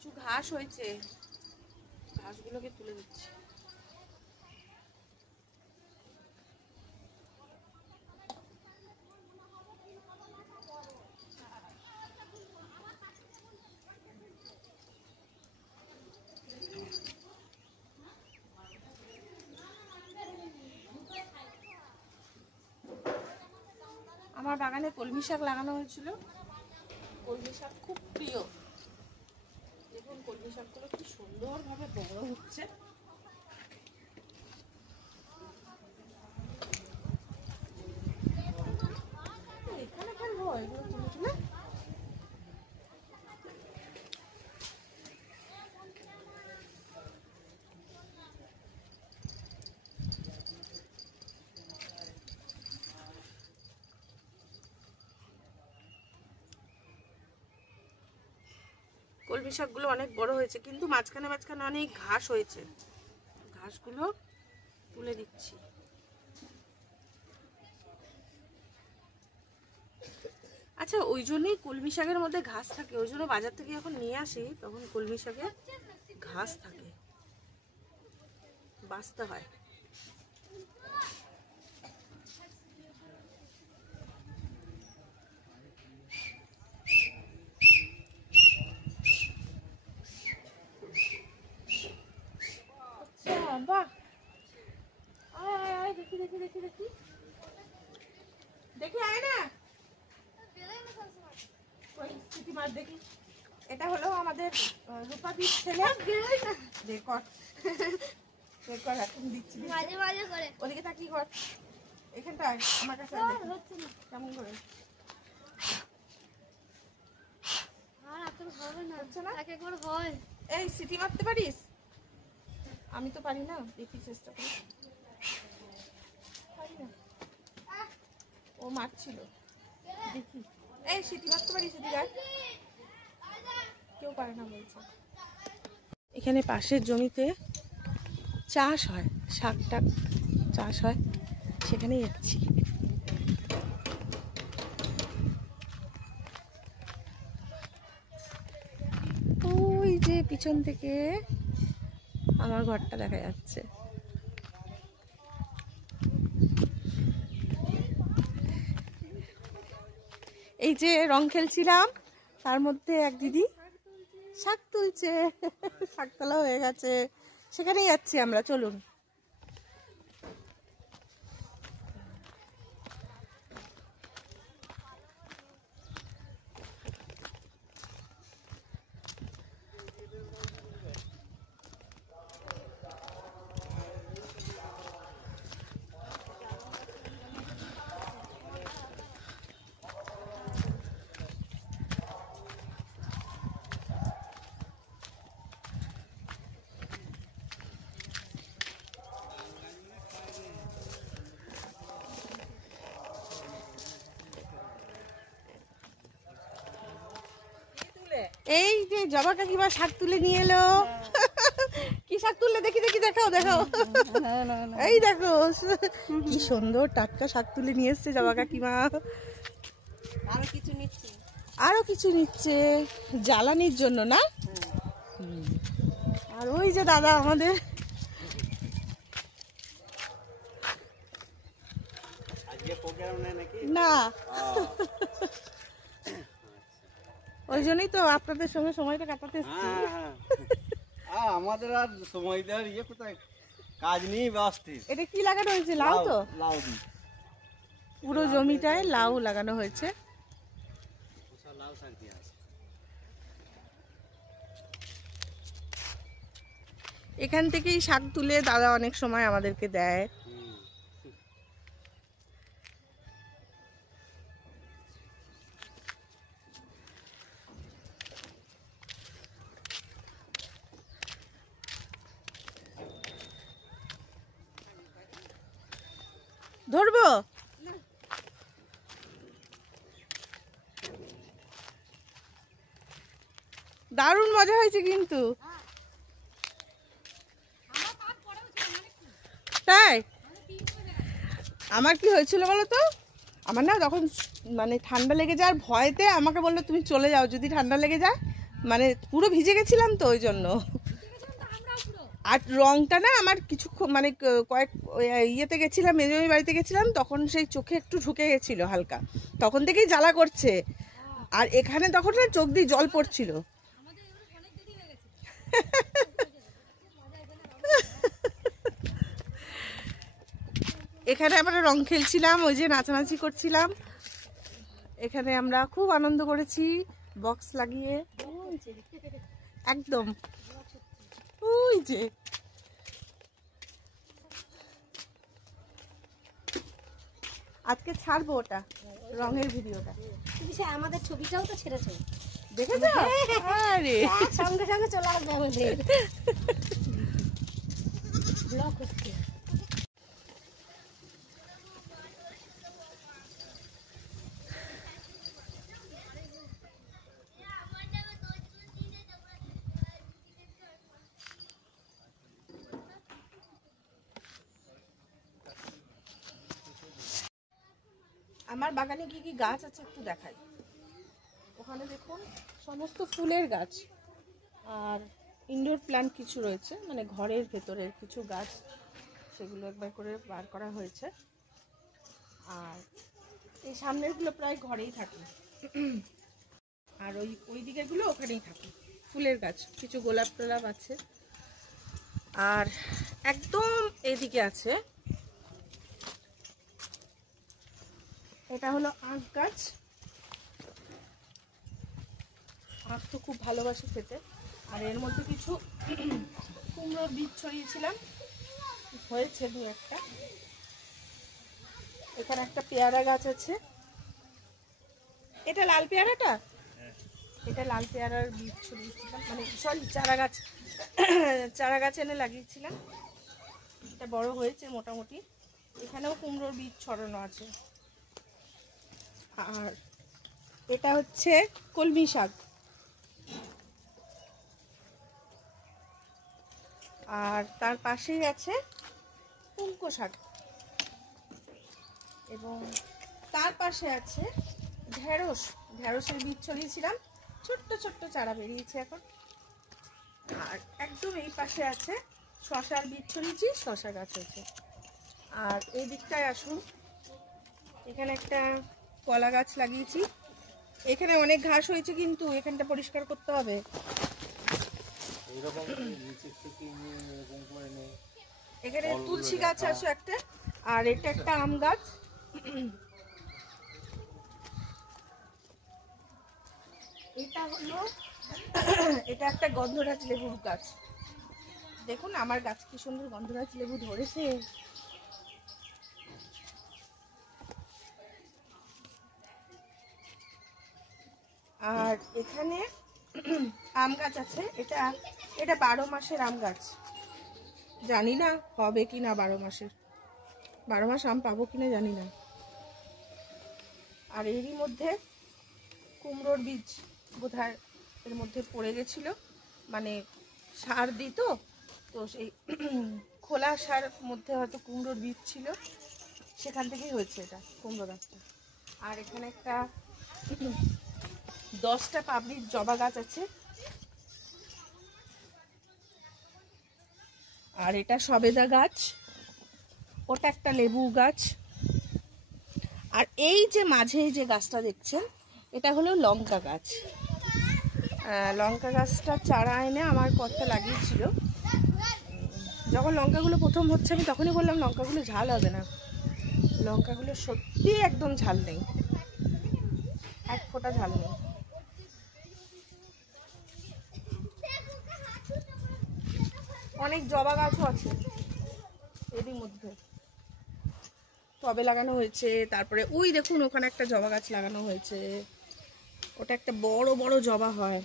কিছু ঘাস হয়েছে, ঘাসগুলোকে তুলে দিচ্ছি। আমার বাগানে কলমি শাক লাগানো হয়েছিল, কলমি শাক খুব প্রিয়। দেখুন কলমি শাকগুলো কি সুন্দরভাবে বড় হচ্ছে। এখানে ফেলবো এগুলো তুলে তুলে। কলমি শাকগুলো অনেক বড় হয়েছে, কিন্তু মাঝখানে মাঝখানে অনেক ঘাস হয়েছে, ঘাসগুলো তুলে দিচ্ছি। আচ্ছা, ওই জন্যই কলমি শাকের মধ্যে ঘাস থাকে, ওই জন্য বাজার থেকে যখন নিয়ে আসি তখন কলমি শাকে ঘাস থাকে, বাছতে হয়। বাহ, আয় দেখি দেখি দেখি দেখি দেখি, আয় না সিটি মাছ দেখি। এটা হলো আমাদের রূপাদির ছেলে। দেখর দেখর এখন দিচ্ছি, মাঝে মাঝে করে ওদিকে তাকি কর, এখানটায় আমার কাছে হচ্ছে না কেমন করে। আর এত হবে না, হচ্ছে না, একবার হয়। এই সিটি মারতে পারিস? আমি তো পারি না, দেখি চেষ্টা করি। পারি না, ও মারছিল, দেখি। এই সিটি মারতে পারিস? কেউ পারে না বলছে। এখানে পাশের জমিতে চাষ হয়, শাক টাক চাষ হয়, সেখানে যাচ্ছি। ওই যে পিছন থেকে আমার ঘরটা দেখা যাচ্ছে। এই যে রং খেলছিলাম, তার মধ্যে এক দিদি শাক তুলছে, শাক তোলা হয়ে গেছে, সেখানেই যাচ্ছি আমরা, চলুন। এই যে জবা কাকিমা শাক তুলে নিয়ে এলো। কি শাক তুললে দেখি দেখি, দেখাও দেখাও। এই দেখো কি সুন্দর টাটকা শাক তুলে নিয়ে এসছে জবা কাকিমা। আরো কিছু নিচ্ছে, আরো কিছু নিচ্ছে জ্বালানির জন্য না। আর ওই যে দাদা আমাদের, না ওই জন্যই তো আপনাদের সঙ্গে সময়টা কাটাতে এসেছি। আমাদের আর সময় দেওয়ার ইয়ে কোথায়, কাজ নেই ব্যস্ত। এটা কি লাগানো হয়েছে? লাউ তো, লাউ পুরো জমিটায় লাউ লাগানো হয়েছে। এখান থেকেই শাক তুলে দাদা অনেক সময় আমাদেরকে দেয়। ধরবো? দারুণ মজা হয়েছে কিন্তু, তাই? আমার কি হয়েছিল বলো তো, আমার না তখন মানে ঠান্ডা লেগে যাওয়ার ভয়তে আমাকে বললো তুমি চলে যাও, যদি ঠান্ডা লেগে যায় মানে পুরো ভিজে গেছিলাম তো ওই জন্য। আর রংটা না আমার কিছুক্ষণ মানে কয়েক ইয়েতে গেছিলাম, মেজমের বাড়িতে গেছিলাম, তখন সেই চোখে একটু ঢুকে গেছিলো হালকা, তখন থেকেই জ্বালা করছে। আর এখানে তখন না চোখ দিয়ে জল পড়ছিল। এখানে আমরা রং খেলছিলাম, ওই যে নাচানাচি করছিলাম। এখানে আমরা খুব আনন্দ করেছি বক্স লাগিয়ে একদম। ওই যে আজকে ছাড়বো ওটা রঙের ভিডিওটা। আমাদের ছবিটাও তো ছেড়েছে, দেখেছো? আরে সঙ্গে সঙ্গে চলে আসবে আমাদের ব্লক হচ্ছে। আমার বাগানে কি কি গাছ আছে একটু দেখাই। ওখানে দেখুন সমস্ত ফুলের গাছ, আর ইনডোর প্ল্যান্ট কিছু রয়েছে, মানে ঘরের ভেতরের কিছু গাছ, সেগুলো একবার করে বার করা হয়েছে। আর এই সামনেরগুলো প্রায় ঘরেই থাকে, আর ওই দিকেরগুলো ওখানেই থাকে ফুলের গাছ, কিছু গোলাপ টোলাপ আছে। আর একদম এদিকে আছে, এটা হলো আখ গাছ। আখ তো খুব ভালোবাসি খেতে। আর এর মধ্যে কিছু কুমড়োর বীজ ছড়িয়েছিলাম, হয়েছে দু একটা। এখানে একটা পেয়ারা গাছ আছে, এটা লাল পেয়ারাটা, এটা লাল পেয়ারার বীজ ছড়িয়েছিলাম, মানে সরি চারা গাছ এনে লাগিয়েছিলাম, এটা বড় হয়েছে মোটামুটি। এখানেও কুমড়োর বীজ ছড়ানো আছে। আর এটা হচ্ছে কলমি শাক, আর তার পাশেই আছে পুঙ্কো শাক, এবং তার পাশে আছে ঢেঁড়সের বীজ ছড়িয়েছিলাম, ছোট্ট ছোট্ট চারা বেরিয়েছে এখন। আর একদম এই পাশে আছে শশার বীজ ছড়িয়েছি, শশা গাছ আছে। আর এই দিকটায় আসুন, এখানে একটা কলা গাছ লাগিয়েছি। এখানে অনেক ঘাস হয়েছে, কিন্তু এখানটা পরিষ্কার করতে হবে। এখানে তুলসী গাছ আছে একটা, আর এটা একটা আম গাছ। এটা একটা গন্ধরাজ লেবুর গাছ। দেখুন আমার গাছ কি সুন্দর গন্ধরাজ লেবু ধরেছে। আর এখানে আম গাছ আছে, এটা 12 মাসের আম গাছ। জানি না হবে কি না 12 মাস আম পাবো কিনা জানি না। আর এরই মধ্যে কুমড়োর বীজ বোধহয় এর মধ্যে পড়ে গেছিল, মানে সার দিত তো সেই খোলা সার মধ্যে হয়তো কুমড়োর বীজ ছিল, সেখান থেকেই হয়েছে এটা কুমড়ো গাছটা। আর এখানে একটা 10টা পাবলিক জবা গাছ আছে। আর এটা সবেদা গাছ, ওটা একটা লেবু গাছ। আর এই যে মাঝে যে গাছটা দেখছেন, এটা হলো লঙ্কা গাছ। লঙ্কা গাছটা চারা এনে আমার কর্তা লাগিয়েছিল। যখন লঙ্কাগুলো প্রথম হচ্ছে আমি তখনই বললাম লঙ্কাগুলো ঝাল হবে না। লঙ্কাগুলো সত্যি একদম ঝাল নেই, এক ফোঁটা ঝাল নেই। অনেক জবা গাছও আছে এরই মধ্যে, টবে লাগানো হয়েছে। তারপরে ওই দেখুন ওখানে একটা জবা গাছ লাগানো হয়েছে, ওটা একটা বড় বড় জবা হয়।